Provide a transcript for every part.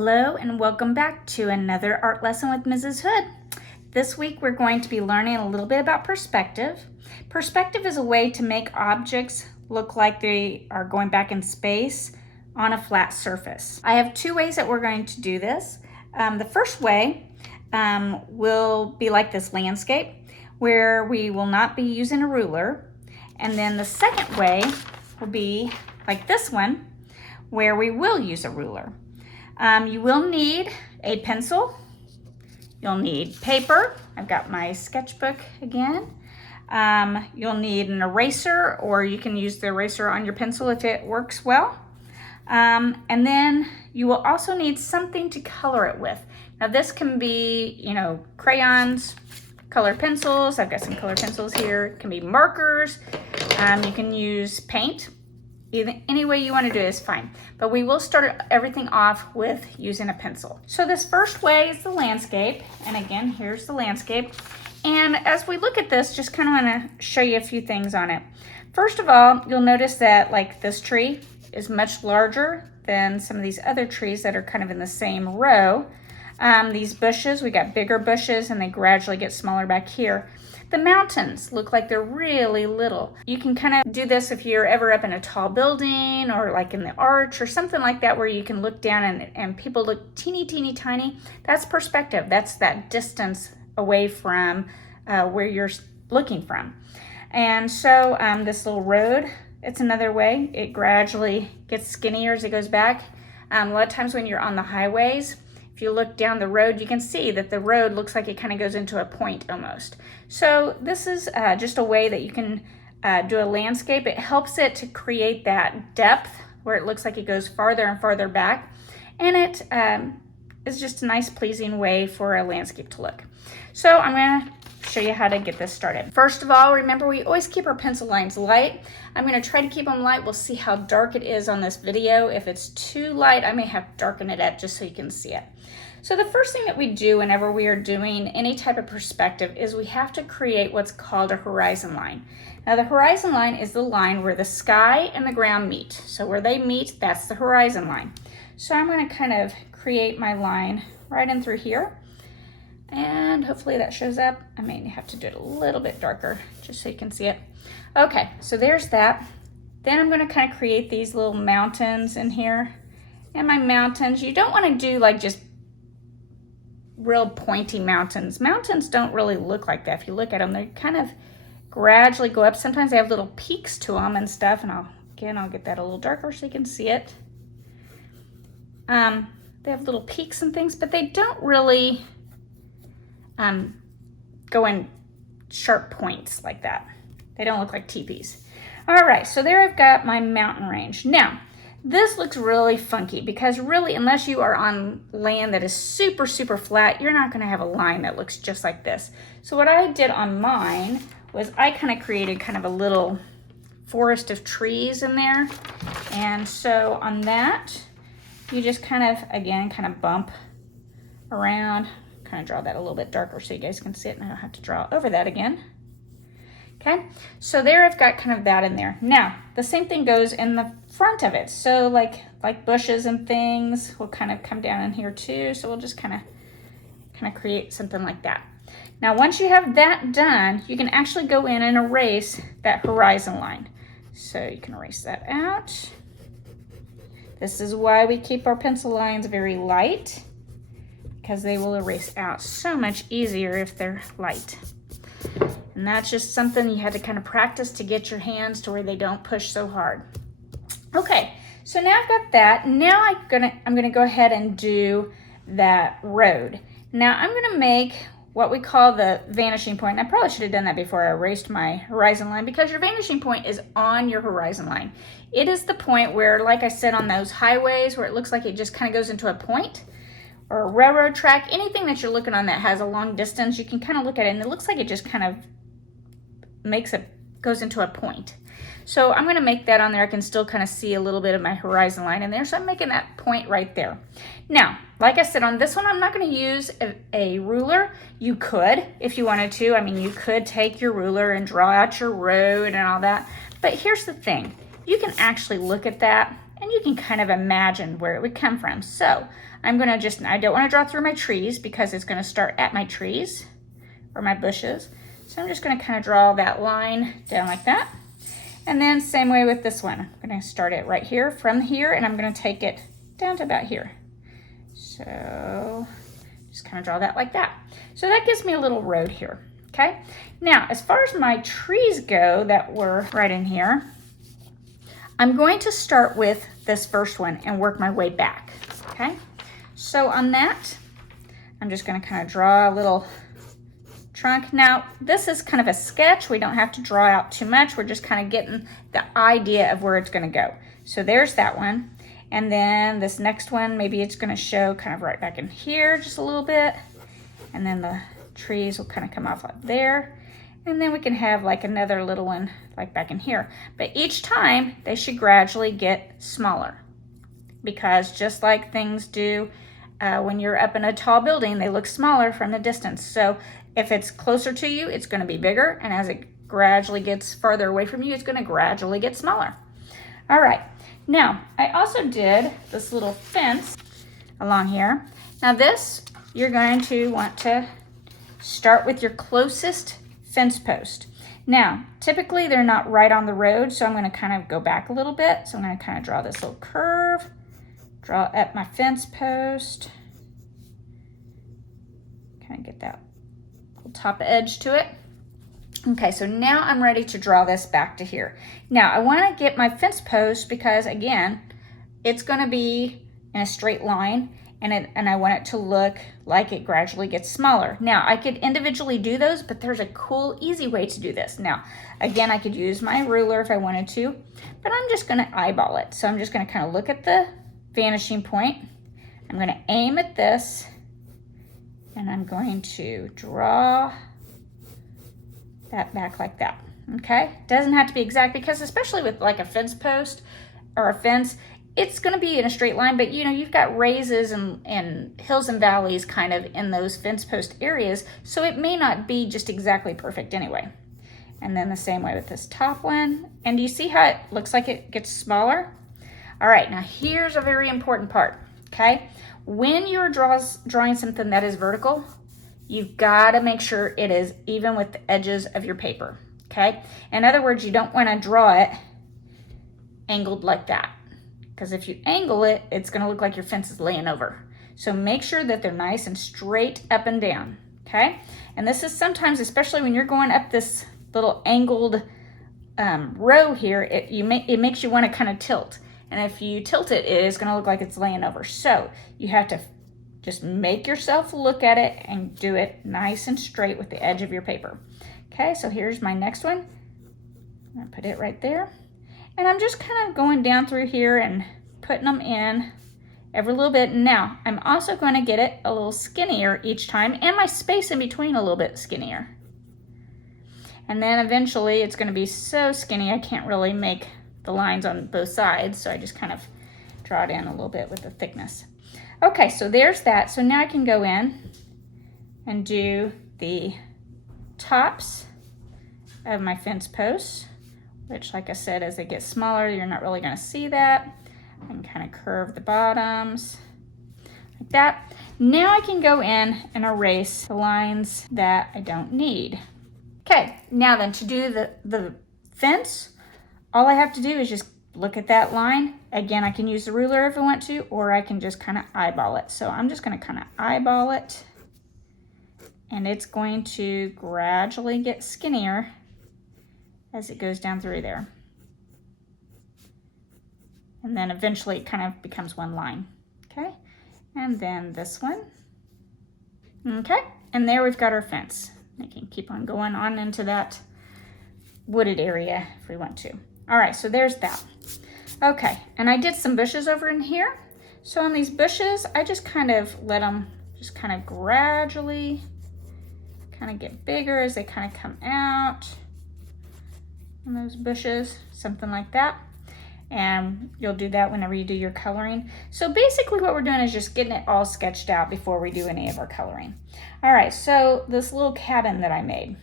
Hello and welcome back to another art lesson with Mrs. Hood. This week we're going to be learning a little bit about perspective. Perspective is a way to make objects look like they are going back in space on a flat surface. I have two ways that we're going to do this. The first way will be like this landscape where we will not be using a ruler. And then the second way will be like this one where we will use a ruler. You will need a pencil, you'll need paper, I've got my sketchbook again. You'll need an eraser, or you can use the eraser on your pencil if it works well. And then you will also need something to color it with. Now this can be, crayons, colored pencils. I've got some colored pencils here. It can be markers. You can use paint. Any way you want to do it is fine, but we will start everything off with using a pencil. So this first way is the landscape, and again, here's the landscape. And as we look at this, just kind of want to show you a few things on it. First of all, you'll notice that like this tree is much larger than some of these other trees that are kind of in the same row. These bushes, we got bigger bushes and they gradually get smaller back here. The mountains look like they're really little. You can kind of do this if you're ever up in a tall building or like in the arch or something like that where you can look down and people look teeny, teeny, tiny. That's perspective. That's that distance away from where you're looking from. And so this little road, it's another way. It gradually gets skinnier as it goes back. A lot of times when you're on the highways, if you look down the road, you can see that the road looks like it kind of goes into a point almost. So this is just a way that you can do a landscape. It helps it to create that depth where it looks like it goes farther and farther back. And it is just a nice, pleasing way for a landscape to look. So I'm going to show you how to get this started. First of all, remember we always keep our pencil lines light. I'm going to try to keep them light. We'll see how dark it is on this video. If it's too light, I may have to darken it up just so you can see it. So the first thing that we do whenever we are doing any type of perspective is we have to create what's called a horizon line. Now the horizon line is the line where the sky and the ground meet. So where they meet, that's the horizon line. So I'm going to kind of create my line right in through here. And hopefully that shows up. I may have to do it a little bit darker just so you can see it. Okay, so there's that. Then I'm going to kind of create these little mountains in here. And my mountains, you don't want to do like just real pointy mountains. Mountains don't really look like that. If you look at them, they kind of gradually go up. Sometimes they have little peaks to them and stuff. And I'll get that a little darker so you can see it. They have little peaks and things, but they don't really go in sharp points like that. They don't look like teepees. All right, so there I've got my mountain range. Now, this looks really funky because really, unless you are on land that is super, super flat, you're not gonna have a line that looks just like this. So what I did on mine was I kind of created kind of a little forest of trees in there. And so on that, you just kind of bump around, kind of draw that a little bit darker so you guys can see it, and I don't have to draw over that again. Okay, so there I've got kind of that in there. Now, the same thing goes in the front of it. So like bushes and things will kind of come down in here too. So we'll just kind of create something like that. Now, once you have that done, you can actually go in and erase that horizon line. So you can erase that out. This is why we keep our pencil lines very light, because they will erase out so much easier if they're light. And that's just something you had to kind of practice to get your hands to where they don't push so hard. Okay, so now I've got that. Now I'm gonna go ahead and do that road. Now I'm gonna make what we call the vanishing point. And I probably should have done that before I erased my horizon line, because your vanishing point is on your horizon line. It is the point where, like I said, on those highways where it looks like it just kind of goes into a point, or a railroad track, anything that you're looking on that has a long distance, you can kind of look at it and it looks like it just kind of goes into a point. So I'm gonna make that on there. I can still kind of see a little bit of my horizon line in there. So I'm making that point right there. Now, like I said, on this one, I'm not gonna use a ruler. You could, if you wanted to. I mean, you could take your ruler and draw out your road and all that. But here's the thing. You can actually look at that and and you can kind of imagine where it would come from. So I'm gonna I don't wanna draw through my trees because it's gonna start at my trees or my bushes. So I'm just gonna kind of draw that line down like that. And then same way with this one. I'm gonna start it right here from here, and I'm gonna take it down to about here. So just kind of draw that like that. So that gives me a little road here, okay? Now, as far as my trees go that were right in here, I'm going to start with this first one and work my way back, okay? So on that, I'm just gonna kind of draw a little trunk. Now, this is kind of a sketch. We don't have to draw out too much. We're just kind of getting the idea of where it's gonna go. So there's that one. And then this next one, maybe it's gonna show kind of right back in here just a little bit. And then the trees will kind of come off like there. And then we can have like another little one like back in here. But each time they should gradually get smaller, because just like things do when you're up in a tall building, they look smaller from the distance. So if it's closer to you, it's gonna be bigger. And as it gradually gets farther away from you, it's gonna gradually get smaller. All right. Now, I also did this little fence along here. Now this, you're going to want to start with your closest fence post. Now, typically they're not right on the road, so I'm gonna kind of go back a little bit. So I'm gonna kind of draw this little curve, draw up my fence post, kind of get that little top edge to it. Okay, so now I'm ready to draw this back to here. Now I want to get my fence post because again, it's going to be in a straight line, and I want it to look like it gradually gets smaller. Now I could individually do those, but there's a cool, easy way to do this. Now, again, I could use my ruler if I wanted to, but I'm just going to eyeball it. So I'm just going to kind of look at the vanishing point. I'm going to aim at this, and I'm going to draw that back like that, okay? Doesn't have to be exact, because especially with like a fence post or a fence, it's gonna be in a straight line, but you know, you've got raises and hills and valleys kind of in those fence post areas, so it may not be just exactly perfect anyway. And then the same way with this top one. And do you see how it looks like it gets smaller? All right, now here's a very important part, okay? When you're drawing something that is vertical, you've got to make sure it is even with the edges of your paper, okay? In other words, you don't want to draw it angled like that, because if you angle it, it's going to look like your fence is laying over. So make sure that they're nice and straight up and down, okay? And this is sometimes, especially when you're going up this little angled row here, it makes you want to kind of tilt. And if you tilt it, it is going to look like it's laying over. So you have to just make yourself look at it and do it nice and straight with the edge of your paper. Okay, so here's my next one. I'm gonna put it right there. And I'm just kind of going down through here and putting them in every little bit. Now, I'm also going to get it a little skinnier each time, and my space in between a little bit skinnier. And then eventually it's going to be so skinny I can't really make the lines on both sides, so I just kind of draw it in a little bit with the thickness. Okay, so there's that. So now I can go in and do the tops of my fence posts, which, like I said, as they get smaller, you're not really going to see that. I can kind of curve the bottoms like that. Now I can go in and erase the lines that I don't need. Okay, now then, to do the fence, all I have to do is just look at that line. Again, I can use the ruler if I want to, or I can just kind of eyeball it. So I'm just going to kind of eyeball it, and it's going to gradually get skinnier as it goes down through there. And then eventually it kind of becomes one line, okay? And then this one, okay? And there we've got our fence. I can keep on going on into that wooded area if we want to. All right, so there's that. Okay, and I did some bushes over in here. So on these bushes, I just kind of let them just kind of gradually kind of get bigger as they kind of come out on those bushes, something like that. And you'll do that whenever you do your coloring. So basically what we're doing is just getting it all sketched out before we do any of our coloring. All right, so this little cabin that I made.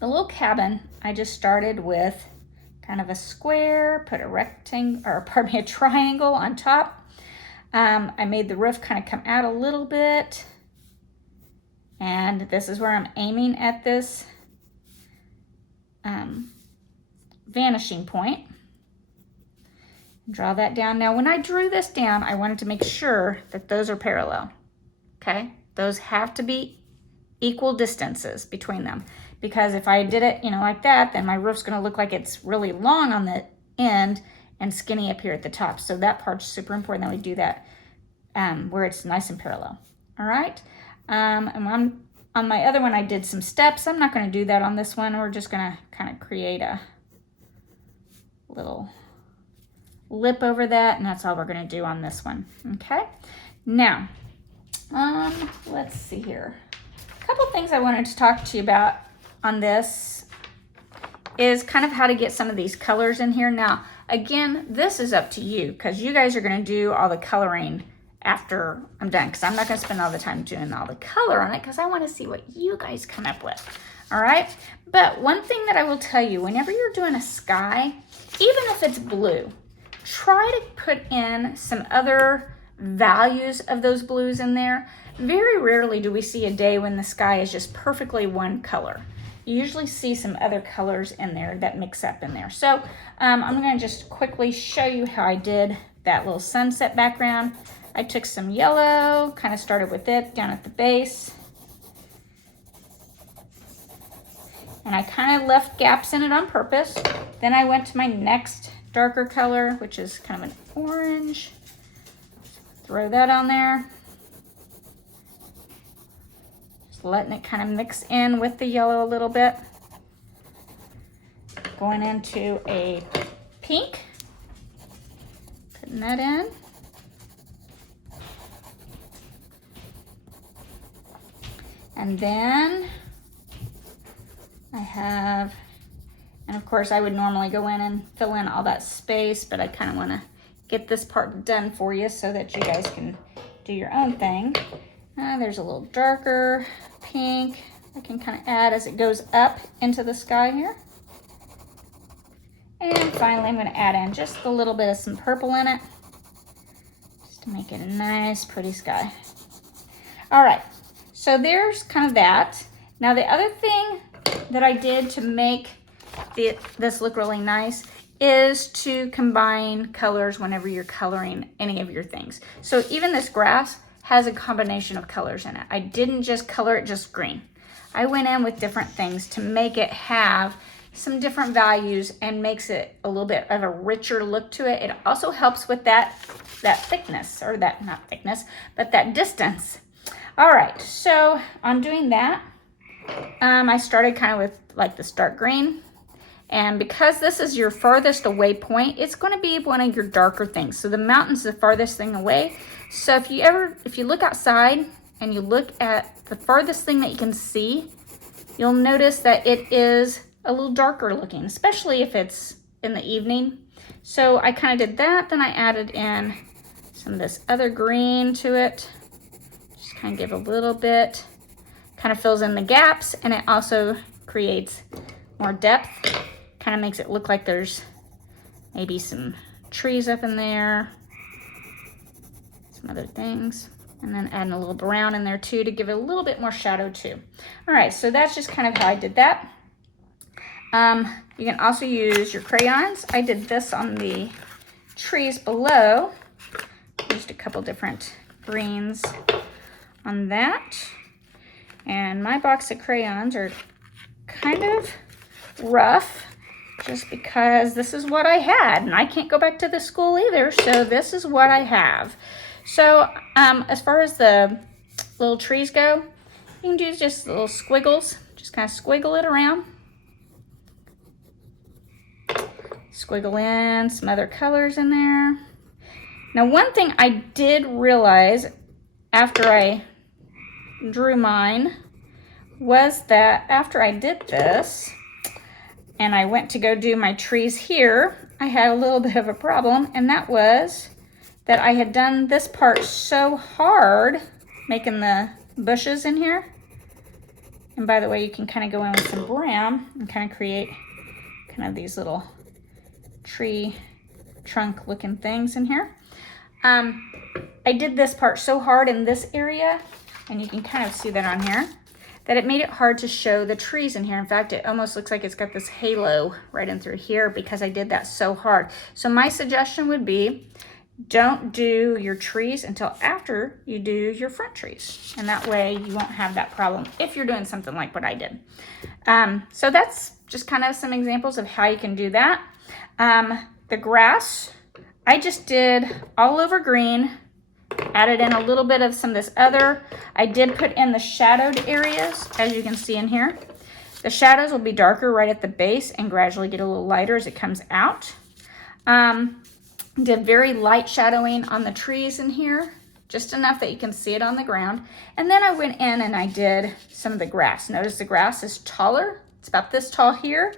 The little cabin, I just started with kind of a square, put a rectangle, or pardon me, a triangle on top. I made the roof kind of come out a little bit. And this is where I'm aiming at this vanishing point. Draw that down. Now, when I drew this down, I wanted to make sure that those are parallel, okay? Those have to be equal distances between them, because if I did it, like that, then my roof's gonna look like it's really long on the end and skinny up here at the top. So that part's super important that we do that where it's nice and parallel, all right? And on my other one, I did some steps. I'm not gonna do that on this one. We're just gonna kind of create a little lip over that, and that's all we're gonna do on this one, okay? Now, let's see here. A couple things I wanted to talk to you about on this is kind of how to get some of these colors in here. Now, again, this is up to you, because you guys are gonna do all the coloring after I'm done, because I'm not gonna spend all the time doing all the color on it, because I wanna see what you guys come up with, all right? But one thing that I will tell you, whenever you're doing a sky, even if it's blue, try to put in some other values of those blues in there. Very rarely do we see a day when the sky is just perfectly one color. You usually see some other colors in there that mix up in there. So I'm gonna just quickly show you how I did that little sunset background. I took some yellow, kind of started with it down at the base. And I kind of left gaps in it on purpose. Then I went to my next darker color, which is kind of an orange. Throw that on there. Just letting it kind of mix in with the yellow a little bit. Going into a pink. Putting that in. And then I have, and of course I would normally go in and fill in all that space, but I kind of want to get this part done for you so that you guys can do your own thing. There's a little darker pink I can kind of add as it goes up into the sky here. And finally I'm going to add in just a little bit of some purple in it, just to make it a nice pretty sky. All right. So there's kind of that. Now the other thing that I did to make this look really nice is to combine colors whenever you're coloring any of your things. So even this grass has a combination of colors in it. I didn't just color it just green. I went in with different things to make it have some different values and makes it a little bit of a richer look to it. It also helps with that thickness, or that, not thickness, but that distance. All right, so on doing that, I started kind of with like this dark green. And because this is your farthest away point, it's going to be one of your darker things. So the mountain's the farthest thing away. So if you look outside and you look at the farthest thing that you can see, you'll notice that it is a little darker looking, especially if it's in the evening. So I kind of did that. Then I added in some of this other green to it. Kind of give a little bit, kind of fills in the gaps, and it also creates more depth. Kind of makes it look like there's maybe some trees up in there, some other things, and then adding a little brown in there too to give it a little bit more shadow too. All right, so that's just kind of how I did that. You can also use your crayons. I did this on the trees below. Used a couple different greens on that, and my box of crayons are kind of rough just because this is what I had, and I can't go back to the school either, so this is what I have. So as far as the little trees go, you can do just little squiggles, just kind of squiggle it around, squiggle in some other colors in there. Now one thing I did realize after I drew mine was that after I did this and I went to go do my trees here, I had a little bit of a problem, and that was that I had done this part so hard making the bushes in here. And by the way, you can kind of go in with some brown and kind of create kind of these little tree trunk looking things in here. I did this part so hard in this area, and you can kind of see that on here, that it made it hard to show the trees in here. In fact, it almost looks like it's got this halo right in through here because I did that so hard. So my suggestion would be, don't do your trees until after you do your front trees. And that way you won't have that problem if you're doing something like what I did. So that's just kind of some examples of how you can do that. The grass, I just did all over green, added in a little bit of some of this other. I did put in the shadowed areas, as you can see in here. The shadows will be darker right at the base and gradually get a little lighter as it comes out. Did very light shadowing on the trees in here, just enough that you can see it on the ground. And then I went in and I did some of the grass. Notice the grass is taller. It's about this tall here,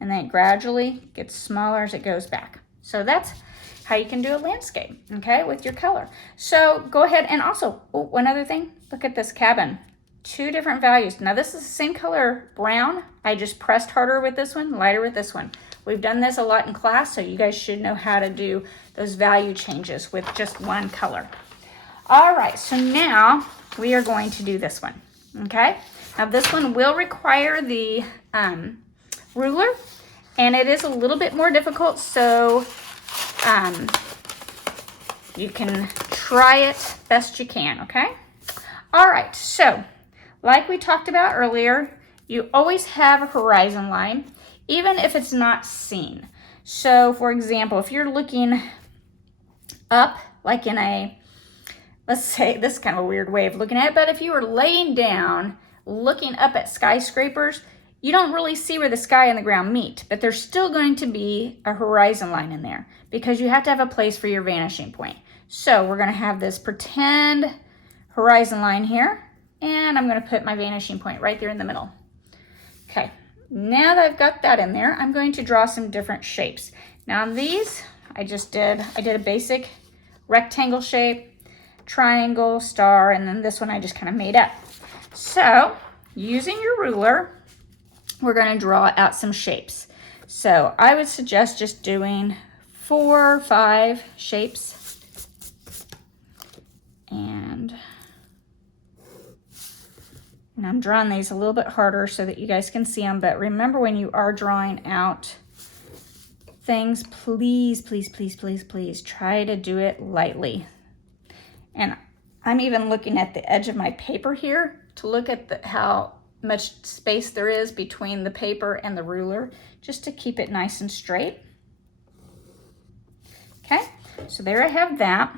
and then it gradually gets smaller as it goes back. So that's how you can do a landscape, okay, with your color. So go ahead and also, one other thing, look at this cabin. 2 different values. Now this is the same color brown. I just pressed harder with this one, lighter with this one. We've done this a lot in class, so you guys should know how to do those value changes with just one color. All right, so now we are going to do this one, okay? Now this one will require the ruler, and it is a little bit more difficult, so you can try it best you can, okay? All right, so like we talked about earlier, you always have a horizon line, even if it's not seen. So for example, if you're looking up, like in a, let's say, this is kind of a weird way of looking at it, but if you were laying down, looking up at skyscrapers, you don't really see where the sky and the ground meet, but there's still going to be a horizon line in there because you have to have a place for your vanishing point. So we're going to have this pretend horizon line here, and I'm going to put my vanishing point right there in the middle. Okay, now that I've got that in there, I'm going to draw some different shapes. Now on these, I did a basic rectangle shape, triangle, star, and then this one I just kind of made up. So using your ruler, we're going to draw out some shapes. So I would suggest just doing 4 or 5 shapes. And I'm drawing these a little bit harder so that you guys can see them. But remember, when you are drawing out things, please, please, please, please, please try to do it lightly. And I'm even looking at the edge of my paper here to look at how much space there is between the paper and the ruler, just to keep it nice and straight. Okay, so there I have that.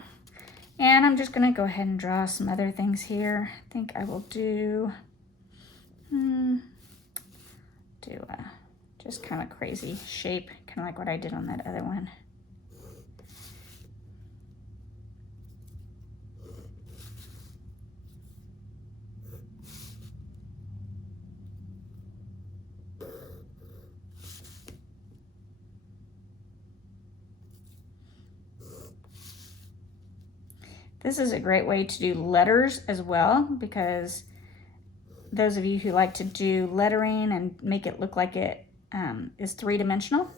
And I'm just gonna go ahead and draw some other things here. I think I will do a just kind of crazy shape, kind of like what I did on that other one. This is a great way to do letters as well, because those of you who like to do lettering and make it look like it is 3-dimensional,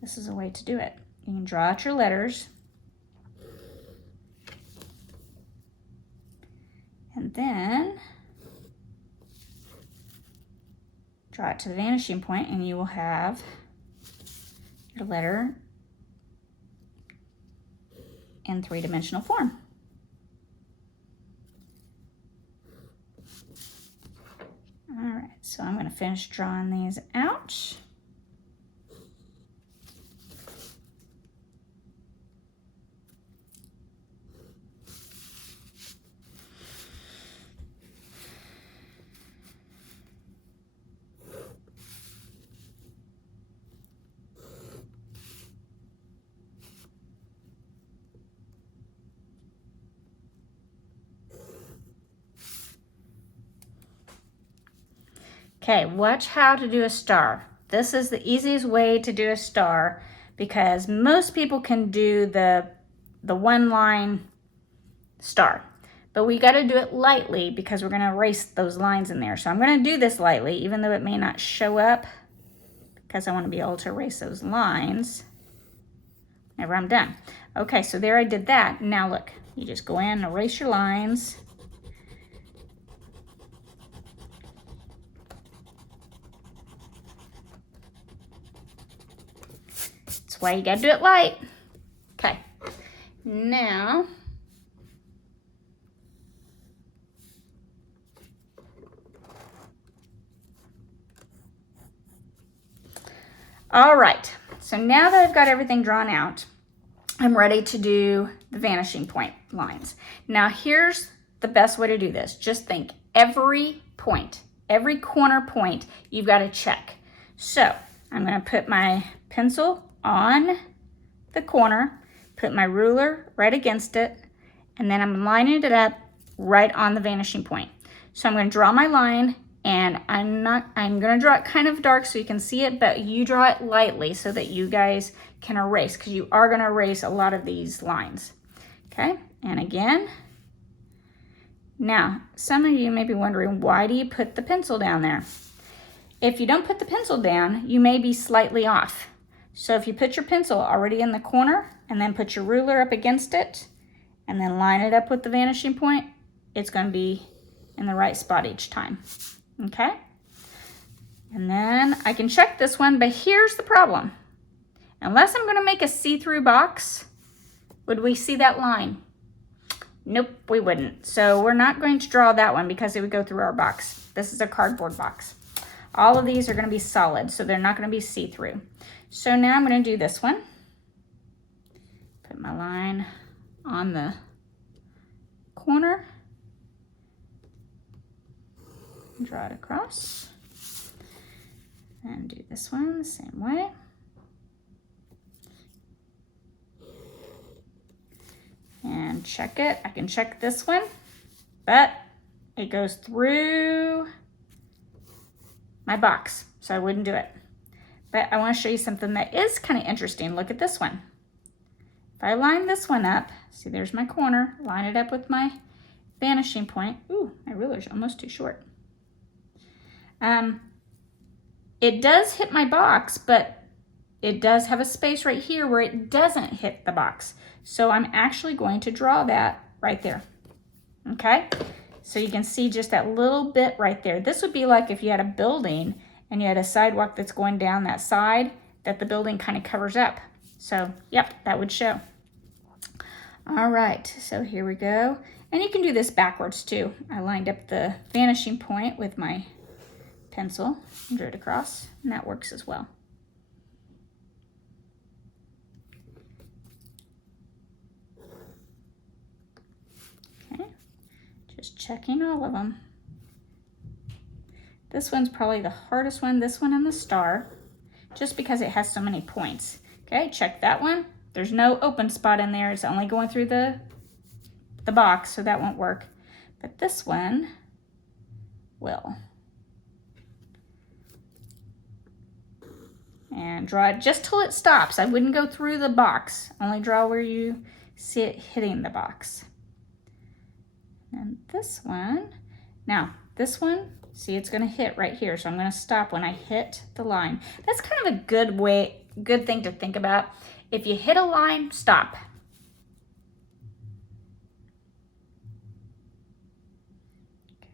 this is a way to do it. You can draw out your letters, and then draw it to the vanishing point, and you will have your letter in 3-dimensional form. All right, so I'm going to finish drawing these out. Okay, watch how to do a star. This is the easiest way to do a star because most people can do the one line star. But we got to do it lightly because we're going to erase those lines in there. So I'm going to do this lightly, even though it may not show up, because I want to be able to erase those lines. whenever I'm done. Okay, so there I did that. Now look, you just go in and erase your lines. That's why you gotta do it light. Okay, now, all right, so now that I've got everything drawn out, I'm ready to do the vanishing point lines. Now here's the best way to do this. Just think every point, every corner point, you've got to check. So I'm going to put my pencil on the corner, put my ruler right against it, and then I'm lining it up right on the vanishing point. So I'm going to draw my line, and I'm going to draw it kind of dark so you can see it, but you draw it lightly so that you guys can erase, because you are going to erase a lot of these lines. Okay, and again. Now, some of you may be wondering, why do you put the pencil down there? If you don't put the pencil down, you may be slightly off. So if you put your pencil already in the corner and then put your ruler up against it and then line it up with the vanishing point, it's going to be in the right spot each time. Okay? And then I can check this one, but here's the problem. Unless I'm going to make a see-through box, would we see that line? Nope, we wouldn't. So we're not going to draw that one because it would go through our box. This is a cardboard box. All of these are going to be solid, so they're not going to be see-through. So now I'm going to do this one. Put my line on the corner. Draw it across. And do this one the same way. And check it. I can check this one, but it goes through my box, so I wouldn't do it. But I want to show you something that is kind of interesting. Look at this one. If I line this one up, see there's my corner, line it up with my vanishing point. Ooh, my ruler's almost too short. It does hit my box, but it does have a space right here where it doesn't hit the box. So I'm actually going to draw that right there. Okay? So you can see just that little bit right there. This would be like if you had a building and you had a sidewalk that's going down that side that the building kind of covers up. So, yep, that would show. All right, so here we go. And you can do this backwards too. I lined up the vanishing point with my pencil and drew it across, and that works as well. Okay, just checking all of them. This one's probably the hardest one, this one and the star, just because it has so many points. Okay, check that one. There's no open spot in there. It's only going through the box, so that won't work. But this one will. And draw it just till it stops. I wouldn't go through the box. Only draw where you see it hitting the box. And this one, now this one, see it's gonna hit right here. So I'm gonna stop when I hit the line. That's kind of a good thing to think about. If you hit a line, stop.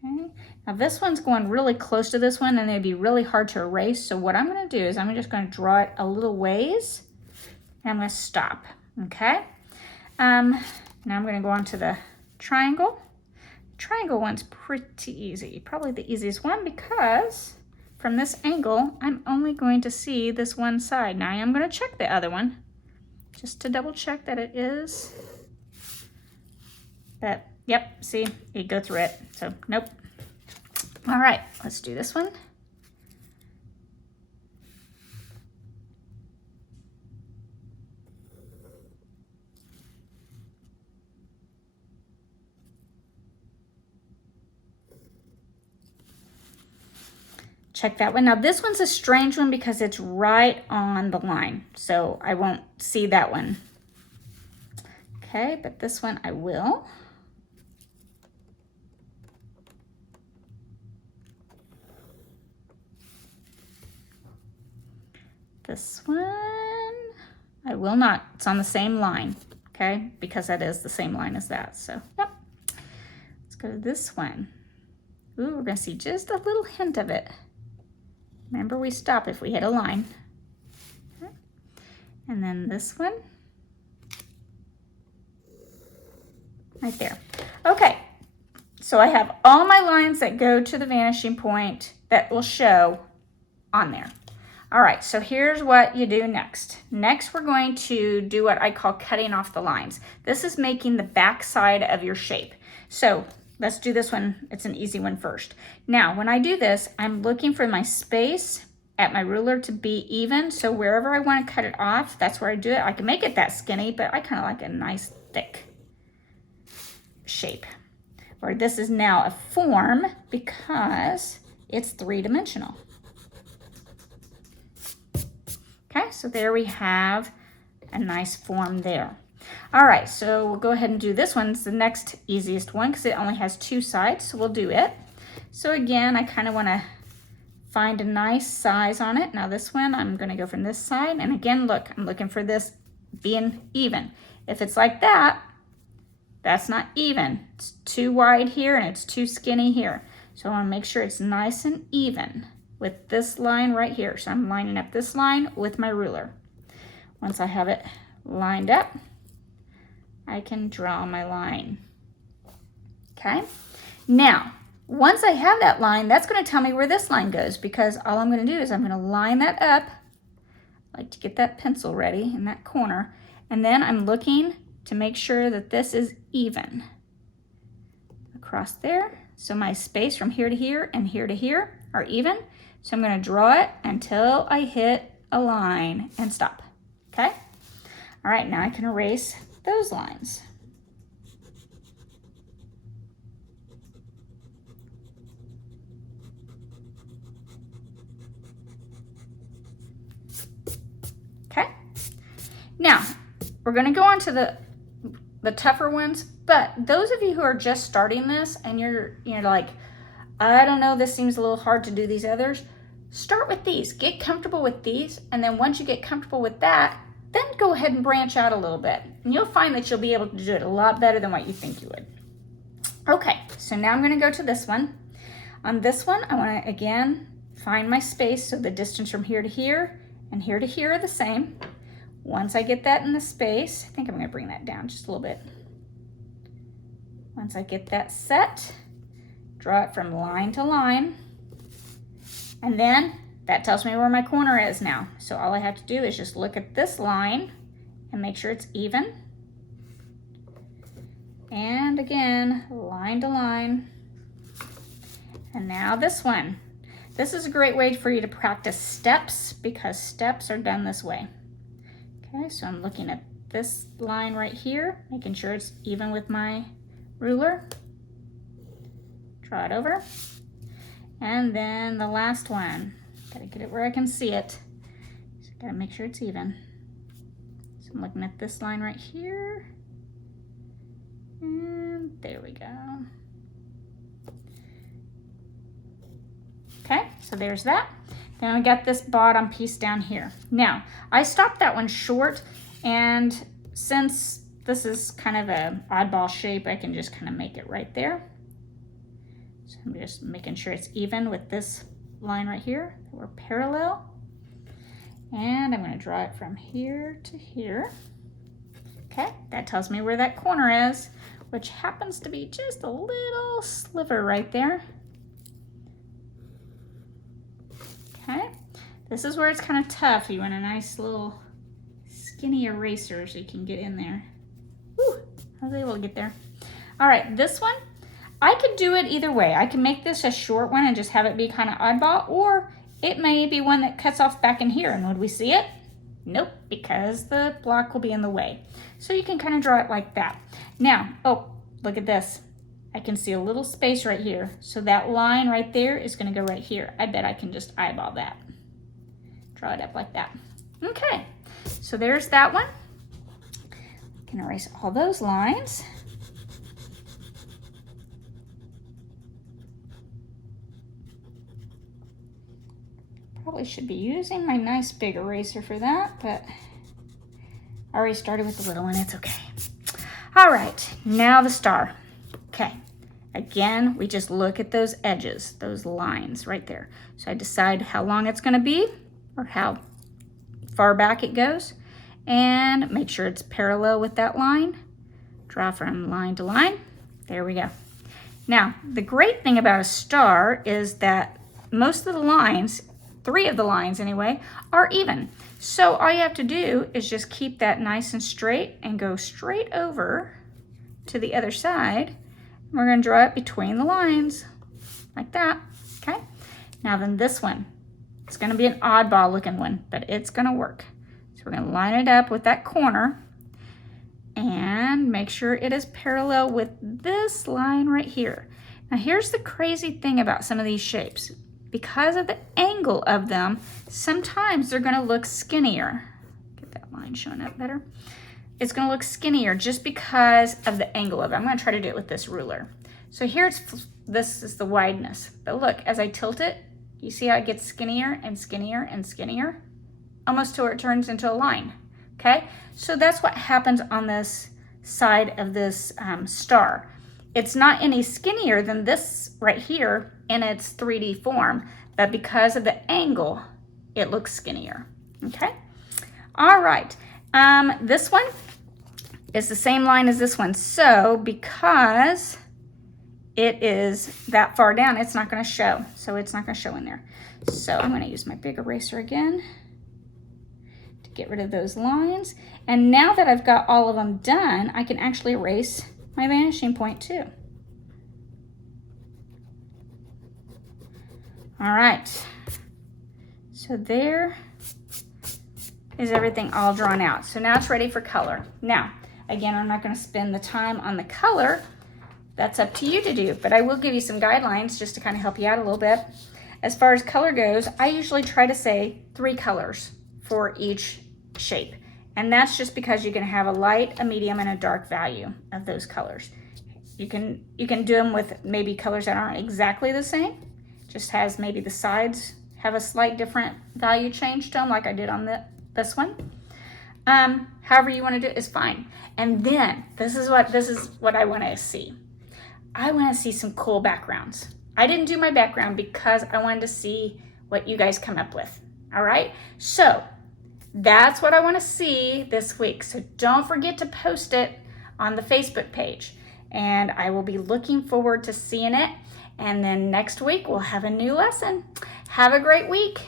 Okay, now this one's going really close to this one and it'd be really hard to erase. So what I'm gonna do is I'm just gonna draw it a little ways and I'm gonna stop, okay? Now I'm gonna go on to the triangle. Triangle one's pretty easy, probably the easiest one because from this angle, I'm only going to see this one side. Now I am gonna check the other one just to double check that it is. But yep, see, you go through it, so nope. All right, let's do this one. Check that one. Now this one's a strange one because it's right on the line, so I won't see that one. Okay, but this one I will. This one, I will not. It's on the same line, okay? Because that is the same line as that. So, yep. Let's go to this one. Ooh, we're gonna see just a little hint of it. Remember, we stop if we hit a line. Okay. And then this one. Right there. Okay, so I have all my lines that go to the vanishing point that will show on there. All right, so here's what you do next. Next, we're going to do what I call cutting off the lines. This is making the back side of your shape. So let's do this one. It's an easy one first. Now, when I do this, I'm looking for my space at my ruler to be even. So wherever I want to cut it off, that's where I do it. I can make it that skinny, but I kind of like a nice thick shape. Or this is now a form because it's three-dimensional. Okay, so there we have a nice form there. All right, so we'll go ahead and do this one. It's the next easiest one because it only has two sides, so we'll do it. So again, I kind of want to find a nice size on it. Now this one, I'm going to go from this side. And again, look, I'm looking for this being even. If it's like that, that's not even. It's too wide here and it's too skinny here. So I want to make sure it's nice and even with this line right here. So I'm lining up this line with my ruler. Once I have it lined up, I can draw my line. Okay. Now, once I have that line, that's going to tell me where this line goes because all I'm going to do is I'm going to line that up. I like to get that pencil ready in that corner. And then I'm looking to make sure that this is even across there. So my space from here to here and here to here are even. So I'm going to draw it until I hit a line and stop. Okay? All right, now I can erase those lines. Okay? Now, we're going to go on to the tougher ones, but those of you who are just starting this and you're like, I don't know, this seems a little hard to do these others, start with these. Get comfortable with these, and then once you get comfortable with that, then go ahead and branch out a little bit. And you'll find that you'll be able to do it a lot better than what you think you would. Okay, so now I'm going to go to this one. On this one, I want to, again, find my space, so the distance from here to here and here to here are the same. Once I get that in the space, I think I'm going to bring that down just a little bit. Once I get that set, draw it from line to line, and then that tells me where my corner is now. So all I have to do is just look at this line and make sure it's even. And again, line to line. And now this one. This is a great way for you to practice steps because steps are done this way. Okay, so I'm looking at this line right here, making sure it's even with my ruler. Draw it over. And then the last one. Gotta get it where I can see it. So gotta make sure it's even. So I'm looking at this line right here. And there we go. Okay, so there's that. Then we got this bottom piece down here. Now, I stopped that one short, and since this is kind of an oddball shape, I can just kind of make it right there. So I'm just making sure it's even with this line right here. We're parallel. And I'm going to draw it from here to here. Okay, that tells me where that corner is, which happens to be just a little sliver right there. Okay, this is where it's kind of tough. You want a nice little skinny eraser so you can get in there. Whew, I was able to get there. All right, this one, I could do it either way. I can make this a short one and just have it be kind of oddball, or it may be one that cuts off back in here. And would we see it? Nope, because the block will be in the way. So you can kind of draw it like that. Now, oh, look at this. I can see a little space right here. So that line right there is going to go right here. I bet I can just eyeball that. Draw it up like that. Okay, so there's that one. I can erase all those lines. Probably should be using my nice big eraser for that, but I already started with the little one, it's okay. All right, now the star. Okay, again, we just look at those edges, those lines right there. So I decide how long it's gonna be or how far back it goes, and make sure it's parallel with that line. Draw from line to line. There we go. Now, the great thing about a star is that most of the lines, 3 of the lines anyway, are even. So all you have to do is just keep that nice and straight and go straight over to the other side. We're gonna draw it between the lines, like that, okay? Now then this one, it's gonna be an oddball looking one, but it's gonna work. So we're gonna line it up with that corner and make sure it is parallel with this line right here. Now here's the crazy thing about some of these shapes. Because of the angle of them, sometimes they're gonna look skinnier. Get that line showing up better. It's gonna look skinnier just because of the angle of it. I'm gonna try to do it with this ruler. So here this is the wideness. But look, as I tilt it, you see how it gets skinnier and skinnier and skinnier? Almost to where it turns into a line, okay? So that's what happens on this side of this star. It's not any skinnier than this right here in its 3D form, but because of the angle, it looks skinnier, okay? All right, this one is the same line as this one. So because it is that far down, it's not gonna show. So it's not gonna show in there. So I'm gonna use my big eraser again to get rid of those lines. And now that I've got all of them done, I can actually erase my vanishing point too. All right, so there is everything all drawn out. So now it's ready for color. Now, again, I'm not gonna spend the time on the color. That's up to you to do, but I will give you some guidelines just to kind of help you out a little bit. As far as color goes, I usually try to say 3 colors for each shape. And that's just because you're gonna have a light, a medium, and a dark value of those colors. You can do them with maybe colors that aren't exactly the same, just has maybe the sides have a slight different value change to them like I did on this one. However you wanna do it is fine. And then, this is what I wanna see. I wanna see some cool backgrounds. I didn't do my background because I wanted to see what you guys come up with, all right? So, that's what I want to see this week. So don't forget to post it on the Facebook page. And I will be looking forward to seeing it. And then next week we'll have a new lesson. Have a great week.